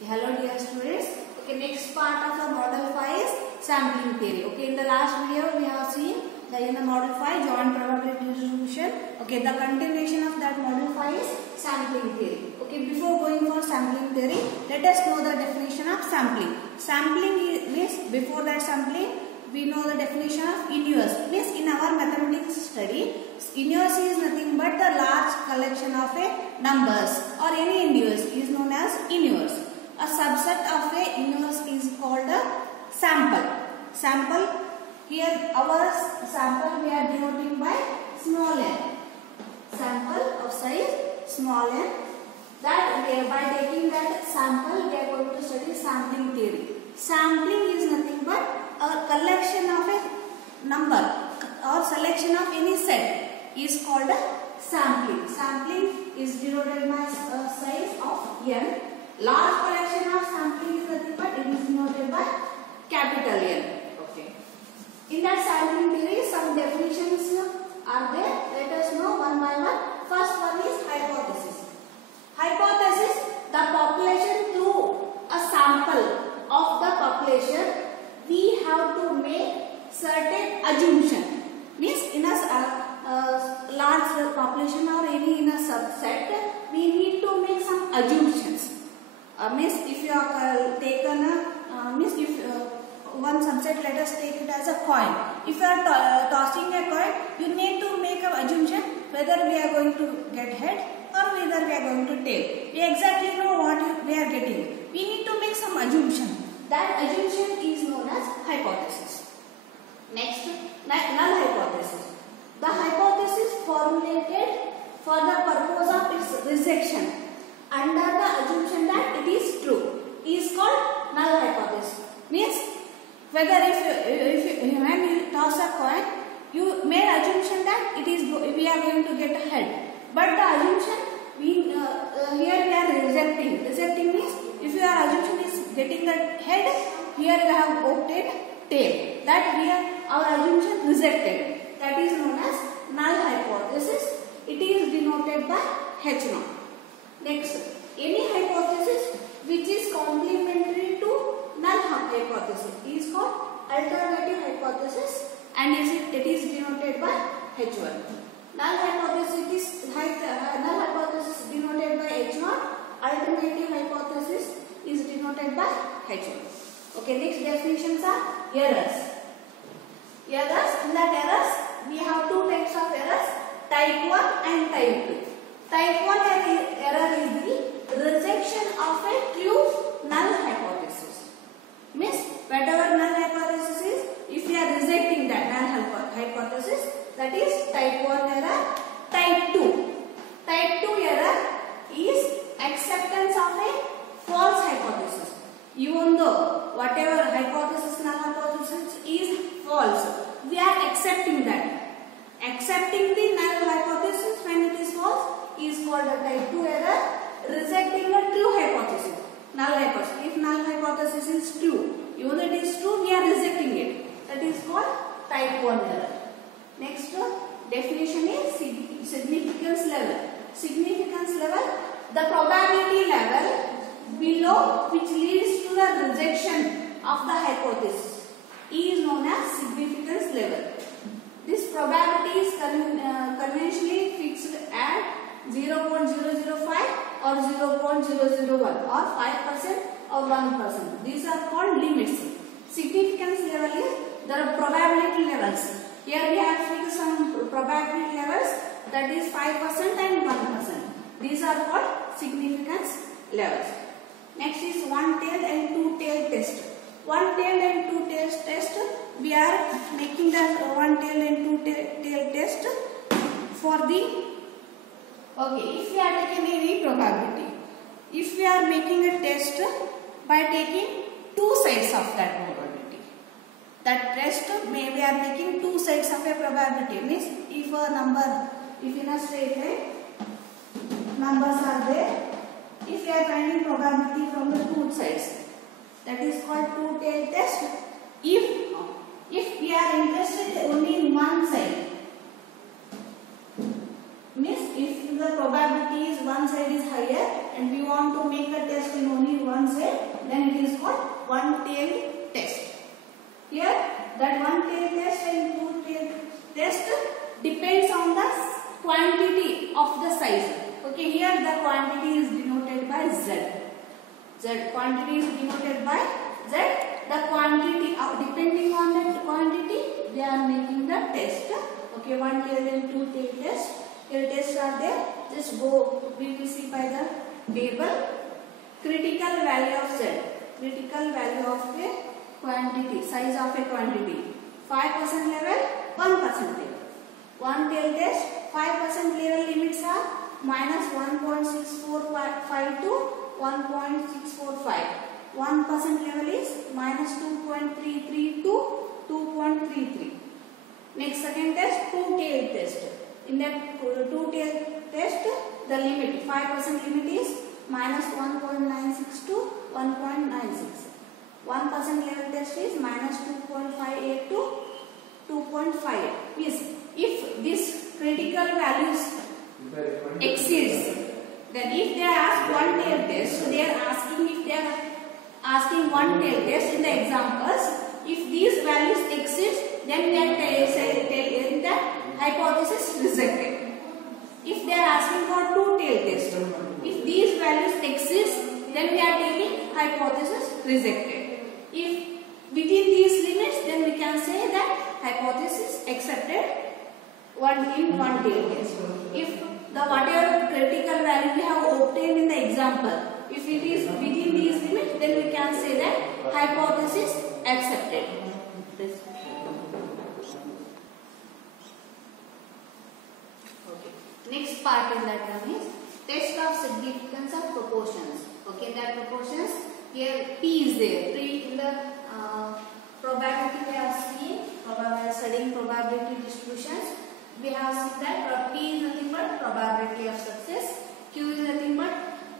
Okay, hello dear students. Okay, next part of the model 5 is sampling theory. Okay, in the last video we have seen that in the model 5 joint probability distribution. Okay, the continuation of that model 5 is sampling theory. Okay, before going for sampling theory, let us know the definition of sampling. Sampling means before that sampling we know the definition of inverse. Means in our mathematics study, inverse is nothing but the large collection of a numbers or any inverse is known as inverse. A subset of a inverse is called a sample. Sample, here our sample we are denoting by small n. Sample of size small n. That we are, by taking that sample we are going to study sampling theory. Sampling is nothing but a collection of a number or selection of any set is called a sampling. Sampling is denoted by size of n. Large collection of sampling is nothing but it is denoted by capital N. Okay. In that sampling theory, some definitions are there. Let us know one by one. First one is hypothesis. Hypothesis: the population through a sample of the population, we have to make certain assumption. Means in a large population or any in a subset, we need to make some assumptions. Means if you are taken means if one subset, let us take it as a coin. If you are tossing a coin, you need to make an assumption whether we are going to get head or whether we are going to tail. We exactly know what we are getting. We need to make some assumption. That assumption is known as hypothesis. Next, null hypothesis. The hypothesis formulated for the purpose of its rejection under the assumption that it is true is called null hypothesis. Means whether if when you toss a coin, you made assumption that it is we are going to get a head, but the assumption here we are rejecting. Rejecting means if your assumption is getting the head, here we have obtained tail. That here our assumption rejected. That is known as null hypothesis. It is denoted by H0. Next, any hypothesis which is complementary to null hypothesis is called alternative hypothesis, and it is denoted by H1. Null hypothesis denoted by H0. Alternative hypothesis is denoted by H1. Okay, next definitions are errors. Errors, in that errors we have two types of errors, type 1 and type 2. Type 1 error is the rejection of a true null hypothesis. Means whatever null hypothesis is, if we are rejecting that null hypothesis, that is type 1 error. Type 2. Type 2 error is acceptance of a false hypothesis. Even though whatever hypothesis, null hypothesis is false, we are accepting that. Accepting the null hypothesis when it is false is called a type 2 error. Rejecting a true hypothesis, null hypothesis. If null hypothesis is true, even though it is true, we are rejecting it. That is called type 1 error. Next definition is significance level. Significance level, the probability level below which leads to the rejection of the hypothesis is known as significance level. This probability is conventionally fixed at 0.005 or 0.001 or 5% or 1%. These are called limits. Significance level is the probability levels. Here we have fixed some probability levels, that is 5% and 1%. These are called significance levels. Next is one-tailed and two-tailed test. One-tailed and two-tailed test, we are making the one-tailed and two-tailed test for the if we are taking any probability. If we are making a test by taking two sides of that probability, that test we are taking two sides of a probability. Means if a number, if in a straight line numbers are there, if we are finding probability from the two sides, that is called two-tailed test. If we are interested only in one side, means if the probability is one side is higher and we want to make a test in only one 1z, then it is called one-tailed test. Here that one-tailed test and two-tailed test depends on the quantity of the size. Okay, here the quantity is denoted by z. Quantity is denoted by z. The quantity depending on that quantity they are making the test. Okay, one-tailed and two-tailed test. Here tests are there. Just go. We will see by the table. Critical value of z. Critical value of a quantity. Size of a quantity. 5% level, 1% level. One-tailed test. 5% level limits are minus 1.645 to 1.645. 1% level is minus 2.33 to 2.33. Next, second test, two-tailed test. In that two-tailed test, the limit, 5% limit is minus 1.96 to 1.96. 1% level test is minus 2.58 to 2.58. Means if this critical values exceeds, then if they ask one-tailed test, they are asking if they are asking one-tailed test in the examples. If these values exceed, then we are telling that hypothesis rejected. If they are asking for two-tailed test, if these values exist, then we are taking hypothesis rejected. If within these limits, then we can say that hypothesis accepted in one-tailed test. If the whatever critical value we have obtained in the example, if it is within these limits, then we can say that hypothesis accepted. Next part in that one is test of significance of proportions. Okay, that proportions, here P is there. P in the probability we have seen, studying probability distributions. We have seen that P is nothing but probability of success, Q is nothing but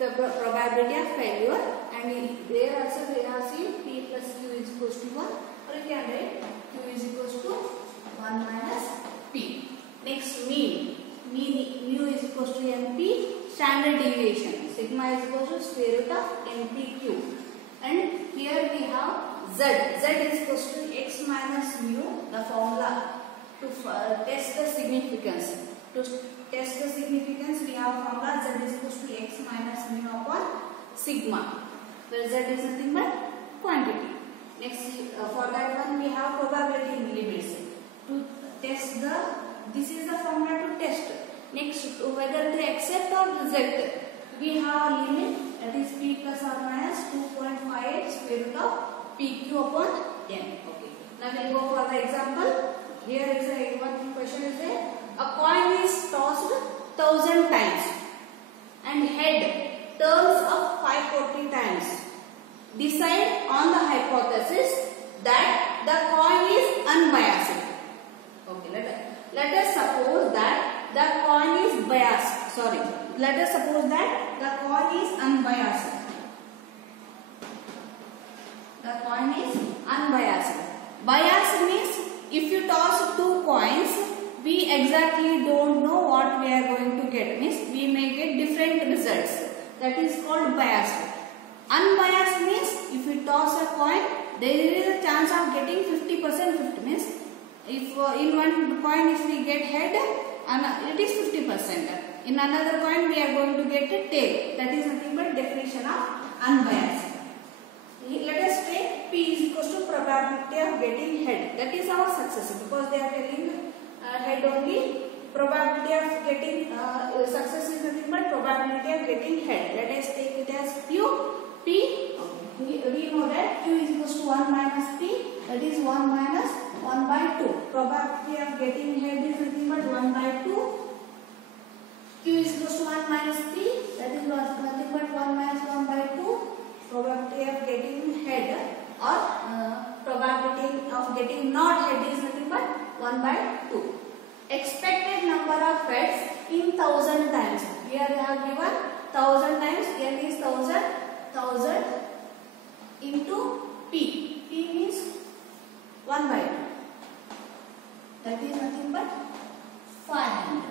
the probability of failure, and there also we have seen P plus Q is equals to 1, or you can write Q is equals to 1 minus P. Next, mean. Mu is equals to NP, standard deviation. Sigma is equals to square root of NPQ. And here we have Z. Z is equals to X minus mu, the formula to test the significance. To test the significance, we have formula Z is equals to X minus mu upon sigma, where Z is nothing but quantity. Next, for that one we have probability limits. To test the, this is the formula to test. Next, whether they accept or reject, we have a limit, that is P plus or minus 2.58 square root of PQ upon N. Okay. Now we will go for the example. Here is a one question is there. A coin is tossed 1000 times and head turns up 540 times. Decide on the hypothesis that the coin is unbiased. Okay, let us suppose that the coin is biased. Sorry, let us suppose that the coin is unbiased. The coin is unbiased. Biased means if you toss two coins, we exactly don't know what we are going to get. Means we may get different results. That is called biased. Unbiased means if you toss a coin, there is a chance of getting 50%. 50 means if in one coin if we get head, it is 50%. In another coin we are going to get a tail. That is nothing but definition of unbiased. Let us take P is equals to probability of getting head. That is our success because they are telling head only. Probability of getting success is nothing but probability of getting head. Let us take it as Q. P. We know that Q is equals to 1 minus P. That is 1 minus 1 by 2. Probability of getting head is nothing but 1 by 2. Q is equals to 1 minus P. That is nothing but 1 minus 1 by 2. Probability of getting head or probability of getting not head is nothing but 1 by 2. Expected number of heads in 1000 times. Here we have given 1000 times. Here is 1000. 1000 into P. P means 1 by 2. That is nothing but 500.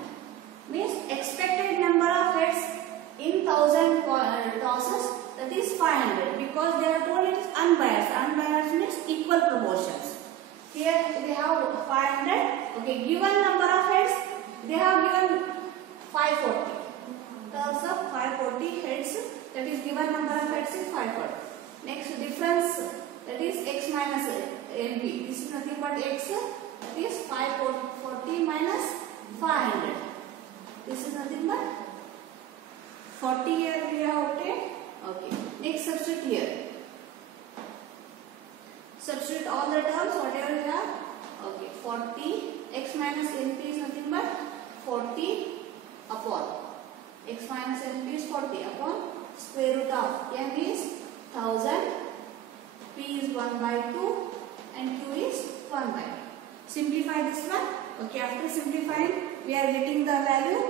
Means expected number of heads in 1000 tosses, that is 500. unbiased. Unbiased means equal proportions. Here they have 500. Okay, given number of heads, they have given 540. Terms of 540 heads, that is given number of heads is 540. Next difference, that is x minus np. This is nothing but x, that is 540 minus 500. This is nothing but 40 here we have obtained. Okay, next substitute here. Substitute all the terms, whatever we have. Okay, 40 x minus np is nothing but 40 upon x minus np is 40 upon square root of n is 1000, p is 1 by 2 and q is 1 by 2. Simplify this one. Okay, after simplifying we are getting the value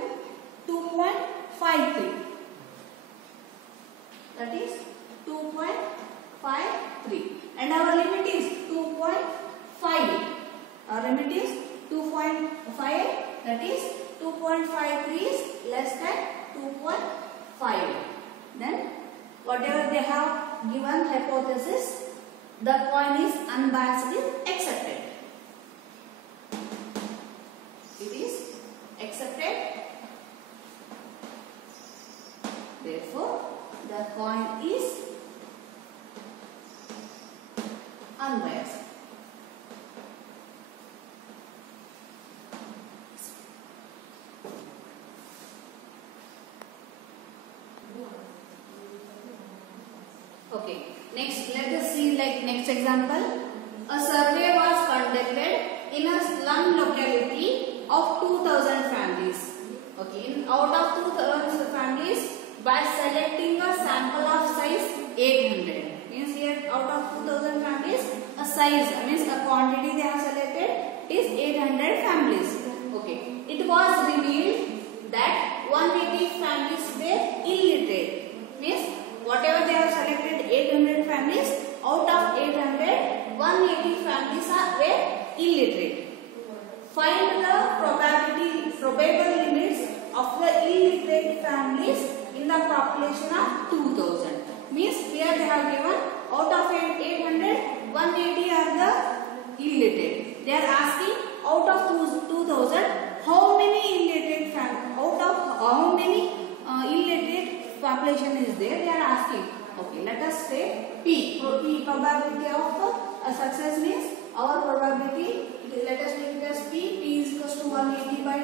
2.53. That is 2.53 and our limit is 2.5. Our limit is 2.5, that is 2.53 is less than 2.5. Then whatever they have given hypothesis, the coin is unbiased is accepted. It is accepted. Therefore, the coin is unbiased. Okay, next let us see like next example. A survey was conducted in a slum locality of 2000 families. Okay, out of 2000 families, by selecting a sample of size 800. Means here out of 2000 families, a size means a quantity they have selected is 800 families. Okay, it was revealed that 180 families were illiterate. Means whatever they have selected 800 families, out of 800, 180 families were illiterate. Find the probable limits of the illiterate families in the population of 2000. Means here they have given out of 800, 180 are the illiterate. They are asking out of 2000, how many illiterate families, out of how many illiterate population is there, they are asking. Okay, let us say P. Probability of success means our probability, let us take it as P. P is equals to 180 by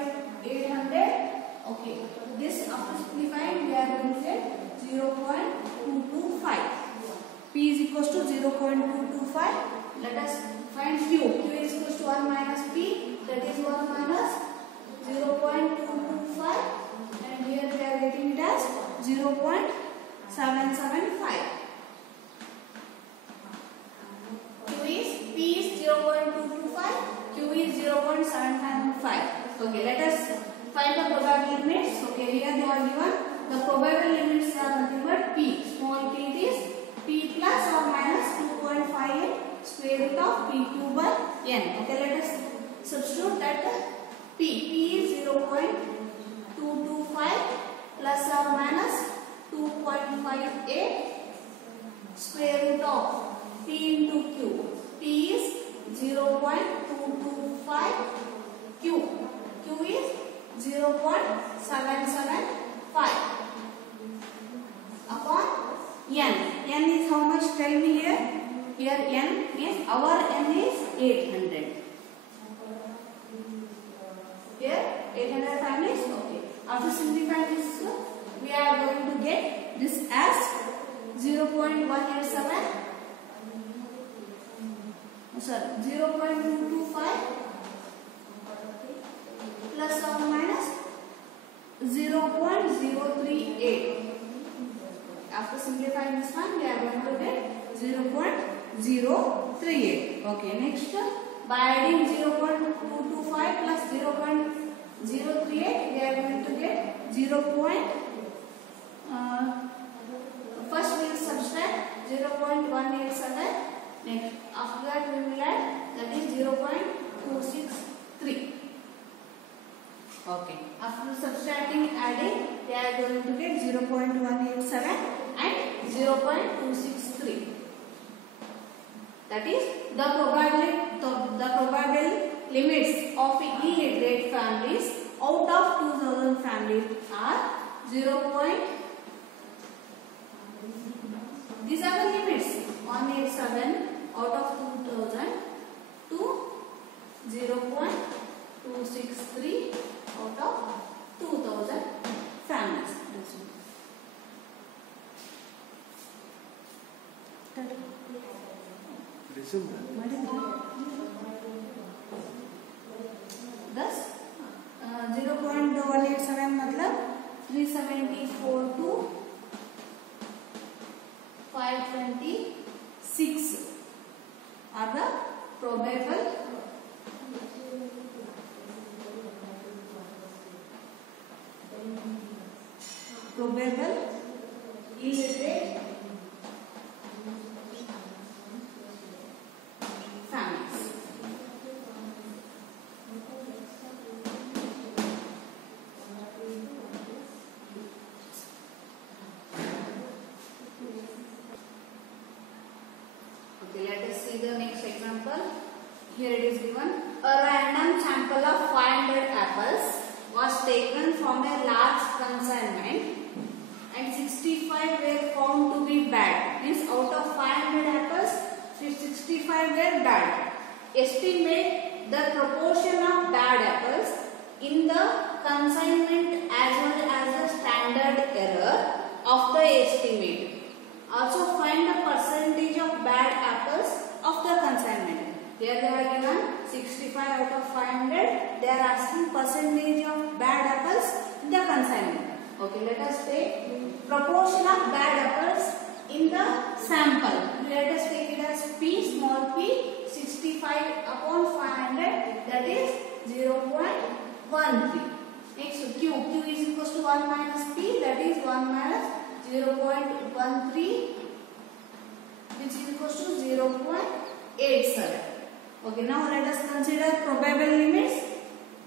800. Okay, this after simplifying we are going to get 0.225. P is equals to 0.225. Let us find Q. Q is equals to 1 minus P, that is 1 minus 0.225, and here we are getting it as 0.775. Q is P is 0.225, Q is 0.775. Okay, let us find the probable limits. Okay, here they are given the probable limits are nothing but P. Small p is P plus or minus 2.58 square root of P2 by n. Okay, let us substitute that P. P is 0.225 plus or minus 2.58 square root of P into Q. P is 0.225 Q. Q is 0.775 upon n. N is how much? Tell me here. Here n is, our n is 800. Here 800 families. Okay. After simplifying this, we are going to get this as 0.187. Sorry, 0.225 plus or minus 0.038. After simplifying this one, we are going to get 0.038. Okay, next by adding 0.225 plus 0.038, we are going to get 0. First we will subtract 0.187. Next, after that we will add, that is 0.263. Okay. After subtracting, adding, they are going to get 0.187 and 0.263. That is the probable limits of illiterate families out of 2000 families are 0. These are the limits 187 out of 2000 to 0.263 out of 2000 families. Thus 0.187 मतलब 374 to 526 are the probable illiterate families. Okay, let us see the next example. Here it is given. A random sample of 500 apples was taken from a large consignment and 65 were found to be bad. Means out of 500 apples, 65 were bad. Estimate the proportion of bad apples in the consignment as well as the standard error of the estimate. Also find the percentage of bad apples of the consignment. Here they are given 65 out of 500. They are asking percentage of bad apples in the consignment. Okay, let us take proportion of bad apples in the sample. Let us take it as P, small p, 65 upon 500, that is 0.13. Next, Q is equals to 1 minus P, that is 1 minus 0.13, which is equals to 0.87. Okay, now let us consider probable limits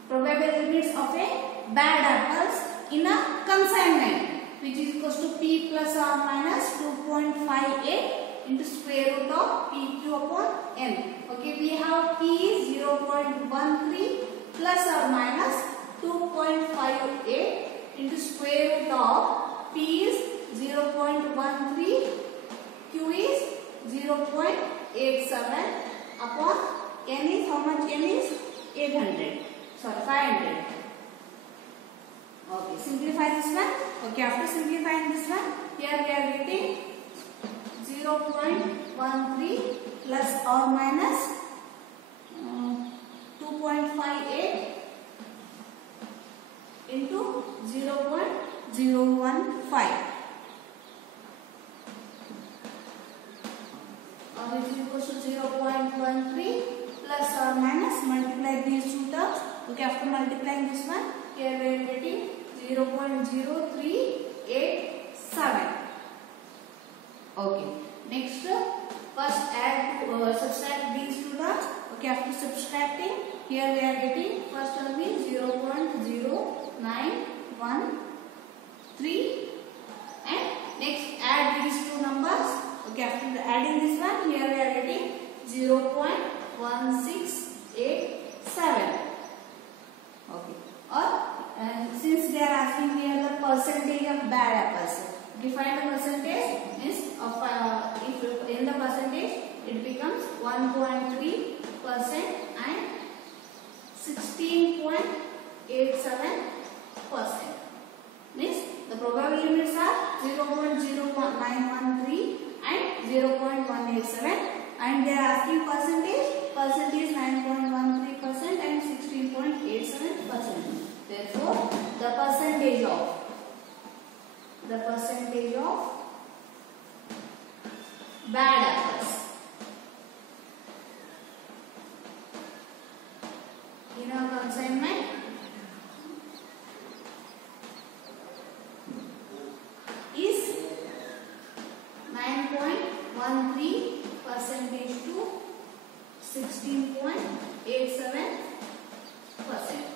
of a bad apples in a consignment, which is equals to P plus or minus 2.58 into square root of PQ upon N. Okay, we have P is 0.13 plus or minus 2.58 into square root of P is 0.13, Q is 0.87 upon N is how much? N is 500. Okay, simplify this one. Okay, after simplifying this one, here we are getting 0.13 plus or minus 2.58 into 0.015. Which is equals to 0.13 plus or minus, multiply these two terms. Okay, after multiplying this one, here we are getting 0.0387. Okay, next first subtract these two terms. Okay, after subtracting, here we are getting first term is 0.0913 and next add these two numbers. Okay, after adding this one, here we are getting 0.1687. Okay, or since they are asking here the percentage of bad apples, define the percentage means of if in the percentage it becomes 1.3% and 16.87%. Means the probable limits are 0.0913 and 0.187, and they are asking percentage 9.13% and 16.87%. Therefore, the percentage of bad apples in a consignment is 9.13% to 16.87%.